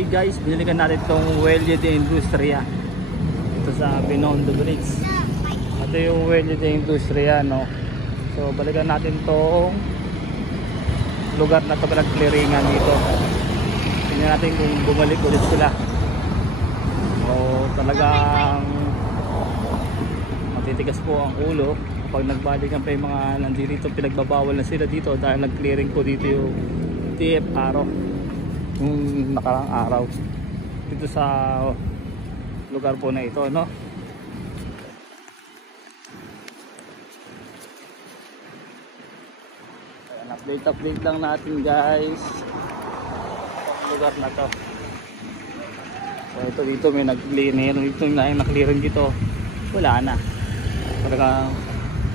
Okay guys, binilikan natin itong Huelva de Industria ito sa Binondo Bridge. Ito yung Huelva de Industria, no? So balikan natin itong lugar na ito, pinag-clearingan dito. Tingnan natin kung bumalik ulit sila. So talagang matitigas po ang ulo kapag nagbalikan pa yung mga nandito, pinagbabawal na sila dito dahil nag-clearing po dito yung TFRO yung nakarang araw dito sa lugar po na ito, no? Ayan, update lang natin guys ang lugar na to. So ito dito may nag-clearing dito, yung na-clearing dito wala na, talagang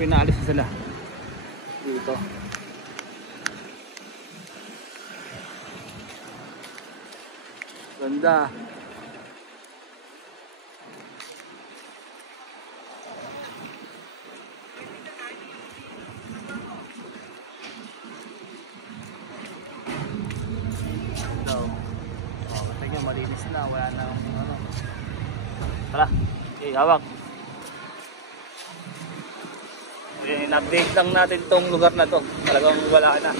pinalis na sila dito. Ganda. Tingnan, malinis na, wala na ano. Tara, okay, hawak. In-update lang natin tong lugar na to. Talagang wala na.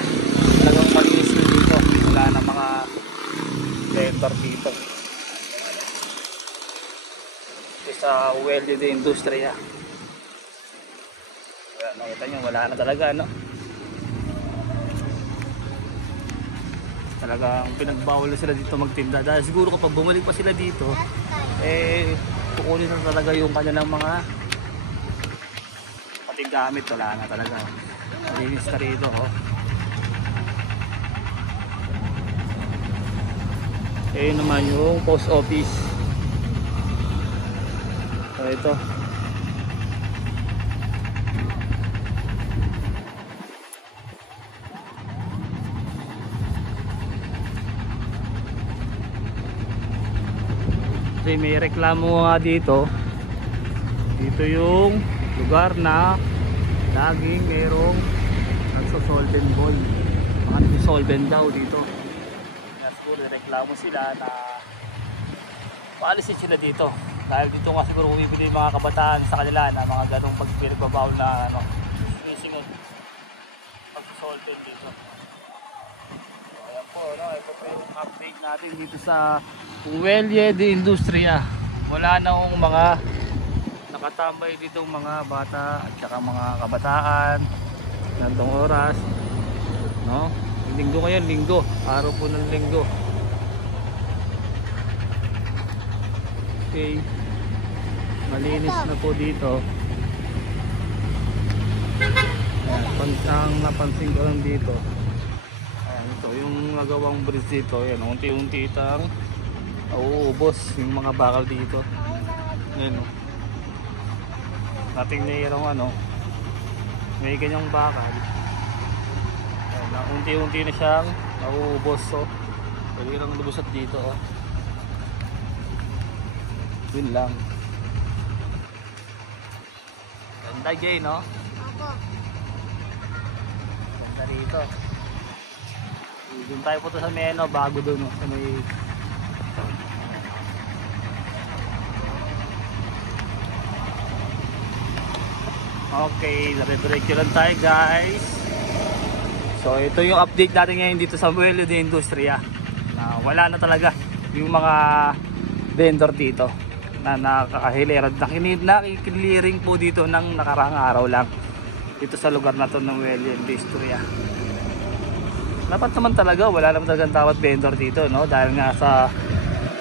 Talagang malinis na dito. Wala na mga vendor dito. Ito sa Huelva de Industria. Nakita nyo, wala na talaga, no? Talagang pinagbawal na sila dito magtinda. Dahil siguro kapag bumalik pa sila dito, kukunin na talaga yung kanilang mga pati gamit. Wala na talaga. Malinis na rito, oh. Ayun naman yung post office. So ito. Kasi may reklamo nga dito. Dito yung lugar na laging merong nagsosolvent ball. Mga nagsosolvent daw dito. Reklamo sila na paalisin sila dito dahil dito nga siguro bumibili yung mga kabataan sa kanila na mga ganong pagpinagbabawal na ano, sinisinod pag-solvent dito. So ayan po, no? Ito po yung update natin dito sa Huelva de Industria. Wala na akong mga nakatambay dito mga bata at saka mga kabataan gantong oras, no? Linggo ngayon, linggo, araw po ng linggo. Okay, malinis na po dito. Ayan, ang napansin ko lang dito, ayan, ito yung nagawang bridge dito. Ayan, unti-unti itang nauubos yung mga bakal dito. Ayan, nating mayroong ano, may ganyang bakal. Ayan, unti-unti na siyang nauubos. So pwede lang lubusat dito, oh. Yun lang. Ganda, Jay, no? Opo. Ganda rito. Doon tayo punta sa Meno, bago doon, no? Sa may... Okay, nare-diretso lang tayo, guys. So ito yung update natin ngayon dito sa Huelva de Industria. Na wala na talaga yung mga vendor dito na nakakahilera. Nakikiliring po dito ng nakarang araw lang dito sa lugar na to ng Huelva de Industria. Dapat naman talaga wala naman talagang tawat vendor dito, no? Dahil nga sa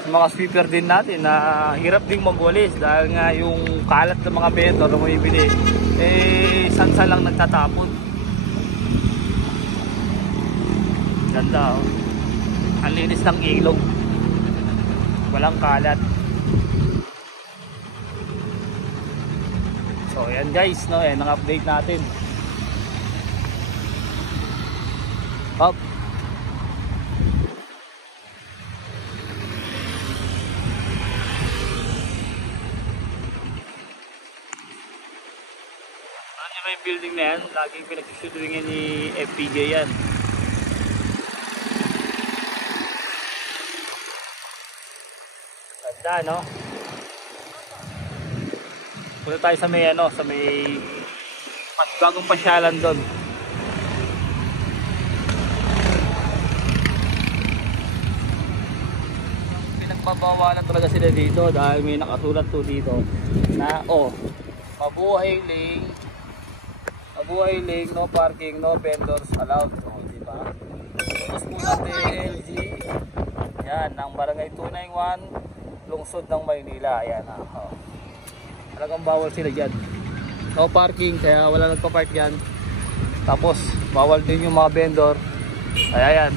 mga sweeper din natin na hirap ding magwalis dahil nga yung kalat ng mga vendor na bumibili sansa lang nagtatapon. Ganda, oh. Ang linis ng ilog, walang kalat. So ayan guys, no, ayan ang update natin. Up. Ano yung building na yan? Laging pinag-shootingin ni FPJ yan. Ganda, no? Punta tayo sa may ano, sa may bagong pasyalan doon. Pinagbabawalan talaga sila dito dahil may nakasulat to dito na mabuhay lane, no parking, no vendors allowed. Diba? Tapos po natin LG. Yan, ng Barangay 291, lungsod ng Maynila. Ayan, talagang bawal sila dyan. No parking, kaya wala nagpa-park dyan. Tapos, bawal din yung mga vendor. Kaya yan.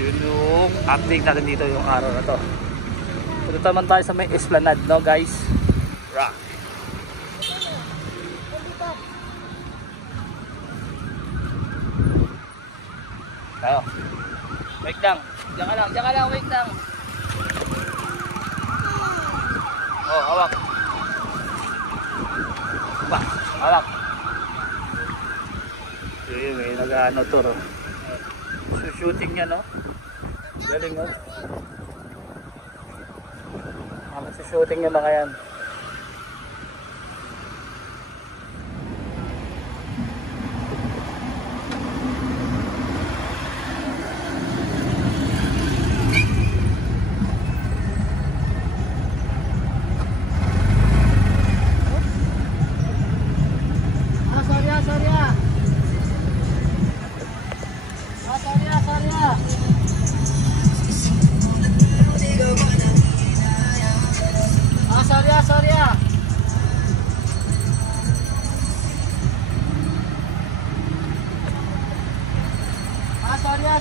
Yun yung update natin dito yung araw na to. Punta naman tayo sa may Esplanade, no guys? Rock. Tayo. Wait lang. Diyan ka lang, wait lang. Hawak. Hawak. Yun, may nag-ano to, no? Shooting niya, no? Galing, no? Shooting niya mga yan.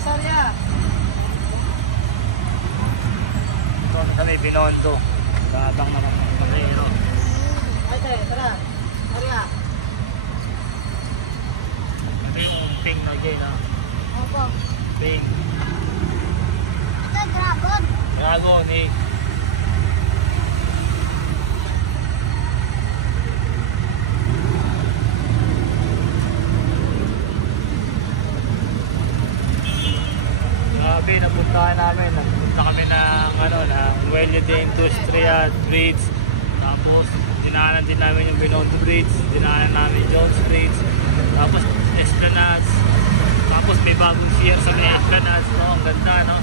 Sorya. Ito sa may Binondo. Tatang naman ang pasahero. Ay, tara. Sorya. Ito yung ping na dyan, ha? Opo. Ping. Ito, dragon. Dragon, eh. Napuntahan namin, napunta kami ng Nuevo de Industrial Bridge, tapos dinaanan din namin yung Binondo Bridge, dinaanan namin Jones Bridge, tapos Esplanade, tapos may bagong siya sa mga Esplanade, no? Ang ganda, no?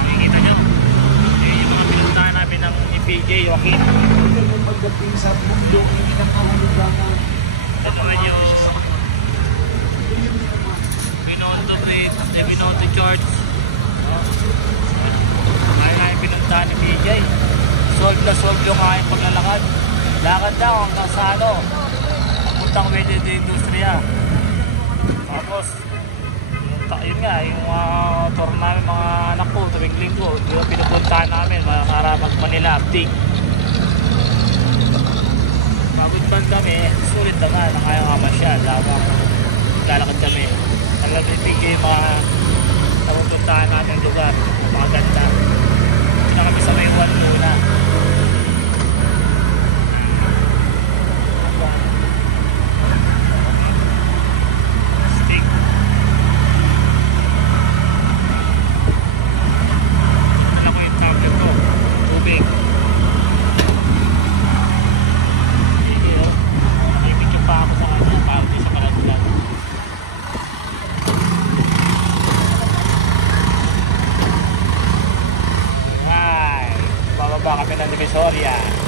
Nakikita nyo, yun yung mga pinuntahan namin ng EPJ, Joaquin. Pagdating sa mundo, hindi na kamalibangan. Tamahan nyo Binondo Bridge, Binondo Church. Kaya na yung pinuntahan ni PJ. Solve yung aking paglalakad. Lakad lang hanggang sa papuntang Nuevo de Industria. Tapos yun nga, yung tour namin mga anak ko tuwing linggo, yung pinupuntahan namin para mag-Manila update. Pagod man kami, sulit naman na kaya nga masyal habang lalakad kami. Alam ni PJ mga napupuntahan natin yung lugar, mga ganda. Hindi na kami sa may one muna. Stick. Alam ko yung tablet ko, tubig. Hindi, oh. Nakipikip pa ako sa kanya, parang sa kalasulan. Bababa kami ng Divisoria.